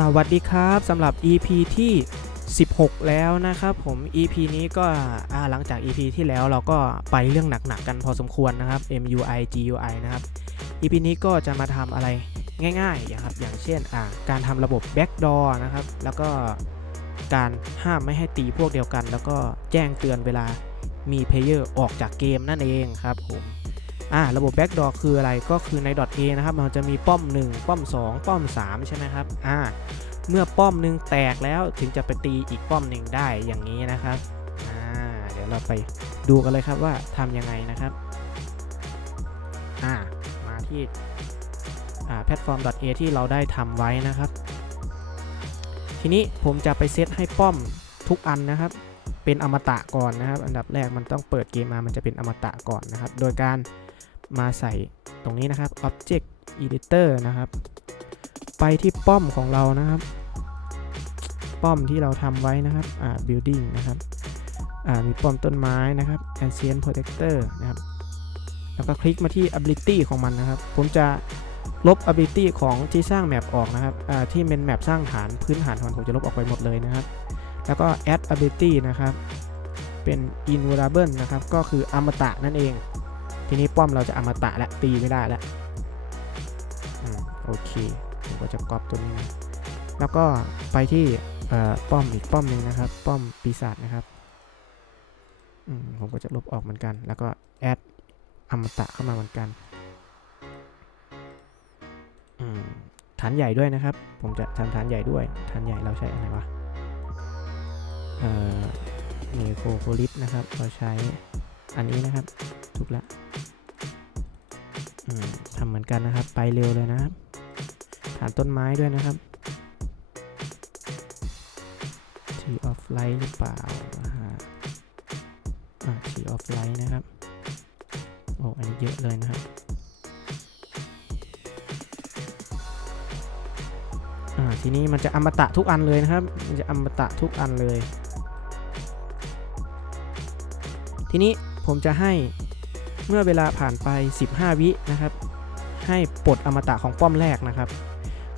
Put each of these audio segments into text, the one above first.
สวัสดีครับสำหรับ EP ที่ 16 แล้วนะครับผม EP นี้ก็หลังจาก EP ที่แล้วเราก็ไปเรื่องหนักๆกันพอสมควรนะครับ MUI GUI นะครับ EP นี้ก็จะมาทำอะไรง่ายๆอย่างครับอย่างเช่นการทำระบบ backdoor นะครับ แล้วก็การห้ามไม่ให้ตีพวกเดียวกัน แล้วก็แจ้งเตือนเวลามีเพลเยอร์ออกจากเกมนั่นเองครับผม อ่าระบบ backdoor คืออะไรก็คือใน .a นะครับมันจะมีป้อม 1 ป้อม 2 ป้อม 3 ใช่ไหมครับอ่าเมื่อป้อมหนึ่งแตกแล้วถึงจะไปตีอีกป้อมหนึ่งได้อย่างนี้นะครับอ่าเดี๋ยวเราไปดูกันเลยครับว่าทำยังไงนะครับอ่ามาที่อ่าแพลตฟอร์ม .a ที่เราได้ทำไว้นะครับ ทีนี้ผมจะไปเซตให้ป้อมทุกอันนะครับ เป็นอมตะก่อนนะครับ อันดับแรกมันต้องเปิดเกมมามันจะเป็นอมตะก่อนนะครับ โดยการมาใส่ตรงนี้นะครับ Object Editor นะครับ ไปที่ป้อมของเรานะครับ ป้อมที่เราทำไว้นะครับอ่า building นะครับอ่ามีป้อมต้นไม้นะครับ ancient protector นะครับ แล้วก็คลิกมาที่ ability ของมันนะครับ ผมจะลบ ability ของที่สร้างแมปออกนะครับที่เป็นแมปสร้างฐานพื้นฐานของมันผมจะลบออกไปหมดเลยนะครับ แล้วก็ add ability นะครับ เป็น invulnerable นะครับ ก็คืออมตะนั่นเอง ทีนี้ป้อมเราจะอมตะและตีไม่ได้แล้วโอเคผมก็จะก๊อปตัวนี้นะแล้วก็ไปที่ป้อมอีกป้อมหนึ่งนะครับ ป้อมปีศาจนะครับมผมก็จะลบออกเหมือนกัน แล้วก็แอดอมตะเข้ามาเหมือนกันฐานใหญ่ด้วยนะครับ ผมจะทำฐานใหญ่ด้วยฐานใหญ่เราใช้อันไหนวะ เอ่โคโพลิสนะครับ เราใช้อันนี้นะครับ ถูกแล้วทำเหมือนกันนะครับ ไปเร็วเลยนะครับ ฐานต้นไม้ด้วยนะครับ T of Light หรือเปล่าอ่าฮะอ่า T of Light นะครับ โอ้ อันนี้เยอะเลยนะครับทีนี้มันจะอมตะทุกอันเลยนะครับ มันจะอมตะทุกอันเลย ทีนี้ผมจะให้เมื่อเวลาผ่านไป 15 วินะครับ ให้ปลดอมตะของป้อมแรกนะครับ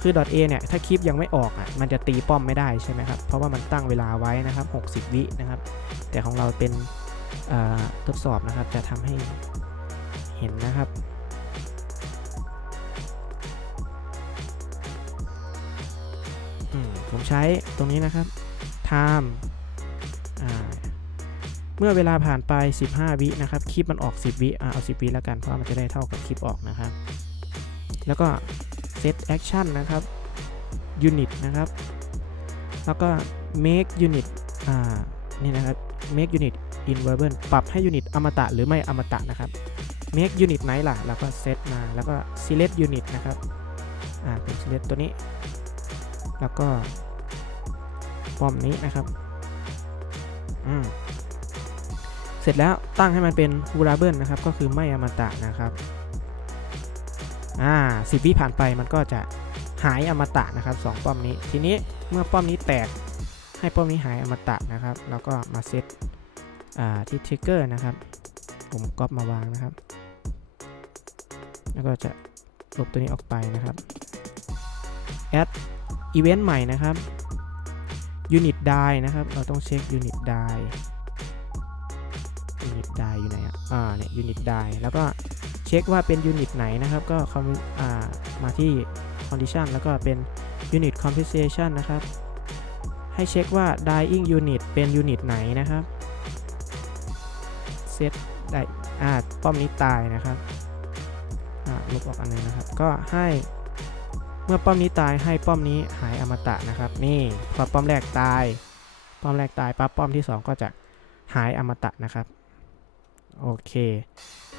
คือ .a เนี่ย ถ้าคลิปยังไม่ออกอะ มันจะตีป้อมไม่ได้ใช่ไหมครับ เพราะว่ามันตั้งเวลาไว้นะครับ 60 วินะครับ แต่ของเราเป็นทดสอบนะครับ จะทำให้เห็นนะครับผมใช้ตรงนี้นะครับ time เมื่อเวลาผ่านไป 15 วินะครับ คลิปมันออก 10 วิอะเอา 10 วิแล้วกัน เพราะว่ามันจะได้เท่ากับคลิปออกนะครับ แล้วก็ set action นะครับ unit นะครับ แล้วก็ make unit อ่า นี่นะครับ make unit invariable ปรับให้ unit อมตะหรือไม่อมตะนะครับ make unit ไหนล่ะ แล้วก็ set มา แล้วก็ select unit นะครับ อ่า เป็น select ตัวนี้ แล้วก็ป้อมนี้นะครับ ร็จแล้วตั้งให้มันเป็น variable นะครับ ก็คือไม่อมตะนะครับ อ่าสิบวิผ่านไปมันก็จะหายอมตะนะครับสองป้อมนี้ ทีนี้เมื่อป้อมนี้แตกให้ป้อมนี้หายอมตะนะครับ แล้วก็มาเซตอ่าที่ทริกเกอร์นะครับ ผมก๊อปมาวางนะครับ แล้วก็จะลบตัวนี้ออกไปนะครับ add event ใหม่นะครับ unit die นะครับ เราต้องเช็ค unit die unit die อยู่ไหนอะอ่าเนี่ย unit die แล้วก็เช็คว่าเป็นยูนิตไหนนะครับ ก็คอมอ่ามาที่ condition แล้วก็เป็น unit compensation นะครับ ให้เช็คว่า dying unit เป็นยูนิตไหนนะครับเซตได้อ่าป้อมนี้ตายนะครับอ่าลบออกอันนึงนะครับ ก็ให้เมื่อป้อมนี้ตายให้ป้อมนี้หายอมตะนะครับ นี่พอป้อมแรกตาย ป้อมแรกตายปั๊บป้อมที่ 2 ก็จะหายอมตะนะครับ โอเค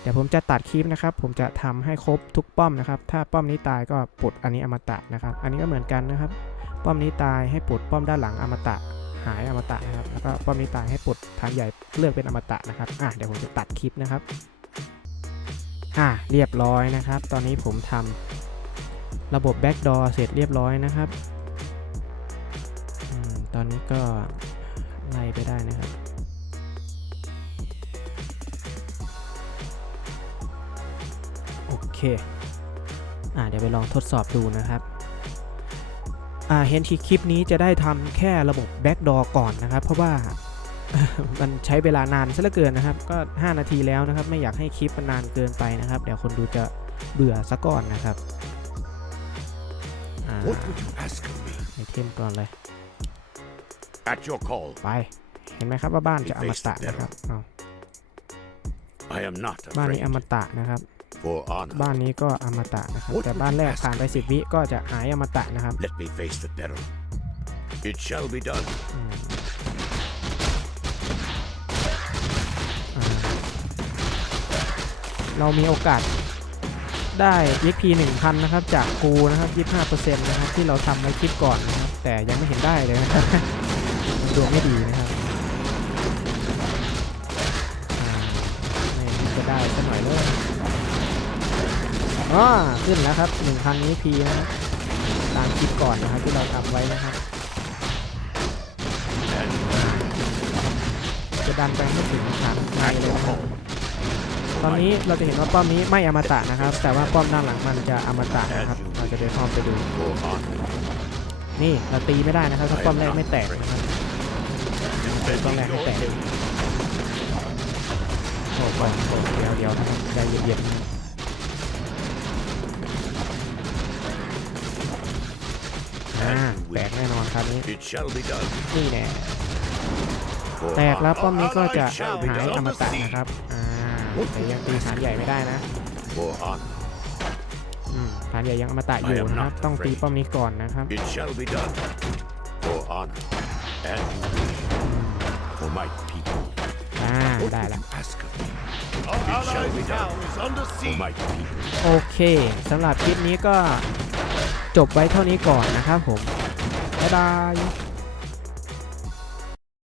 เดี๋ยวผมจะตัดคลิปนะครับ ผมจะทำให้ครบทุกป้อมนะครับ ถ้าป้อมนี้ตายก็ปลดอันนี้อมตะนะครับ อันนี้ก็เหมือนกันนะครับ ป้อมนี้ตายให้ปลดป้อมด้านหลังอมตะ หายอมตะนะครับ แล้วก็ป้อมนี้ตายให้ปลดฐานใหญ่เลือกเป็นอมตะนะครับ อะเดี๋ยวผมจะตัดคลิปนะครับ อะเรียบร้อยนะครับ ตอนนี้ผมทำระบบ backdoor เสร็จเรียบร้อยนะครับอตอนนี้ก็ไล่ไปได้นะครับ เคอ่าเดี๋ยวไปลองทดสอบดูนะครับอ่าเฮนทีคลิปนี้จะได้ทำแค่ระบบแบ็กดอร์ก่อนนะครับ เพราะว่ามันใช้เวลานานซะเหลือเกินนะครับ ก็ 5 นาทีแล้วนะครับ ไม่อยากให้คลิปมันนานเกินไปนะครับ เดี๋ยวคนดูจะเบื่อซะก่อนนะครับอ่า What would you ask of me? ไอเทมก่อนเลย At your call, ไป เห็นไหมครับว่าบ้านจะอมตะนะครับอ้าว I am not บ้านนี้ afraid. อมตะนะครับ For honor, บ้านนี้ก็อมตะนะครับแต่บ้านแรกผ่านไปสิบวิก็จะหายอมตะนะครับ let me face the peril. It shall be done. อืมอ่าเรามีโอกาสได้ XP 1,000 นะครับ จากกูนะครับ 25%นะครับ ที่เราทำไว้คลิปก่อนนะครับ แต่ยังไม่เห็นได้เลยนะครับมันดวงไม่ดีนะครับอ่าไม่น่าจะได้สักหน่อยเลย อ๋อขึ้นแล้วครับ1,000 XP นะครับตามคลิปก่อนนะครับที่เราทำไว้นะครับ จะดันไปให้ถึงฐานในเลยนะครับตอนนี้เราจะเห็นว่าป้อมนี้ไม่อมตะนะครับ แต่ว่าป้อมด้านหลังมันจะอมตะนะครับ เราจะไปพร้อมไปดู นี่เราตีไม่ได้นะครับถ้าป้อมแรกไม่แตกนะครับป้อมแรกไม่แตกโอ้โหโอ้โหเดี๋ยวเดี๋ยวนะครับใจเย็นๆ แตกแน่นอนครับนี้ it shall be done. นี่แน่ For แตกแล้ว honor, ป้อมนี้ก็จะ it shall be หาย done อ on ม the ตะ sea. นะครับอ่าแต่ยังตีฐานใหญ่ไม่ได้นะ For honor, อืมฐานใหญ่ยังอมตะอยู่นะครับ ต้องตีป้อมนี้ก่อนนะครับ it shall be done. For honor, and for my people. อ่า What ได้ would แล้ว you ask of me? It shall be done. For my people. โอเคสำหรับคลิปนี้ก็ จบไว้เท่านี้ก่อนนะครับผมบ๊ายบาย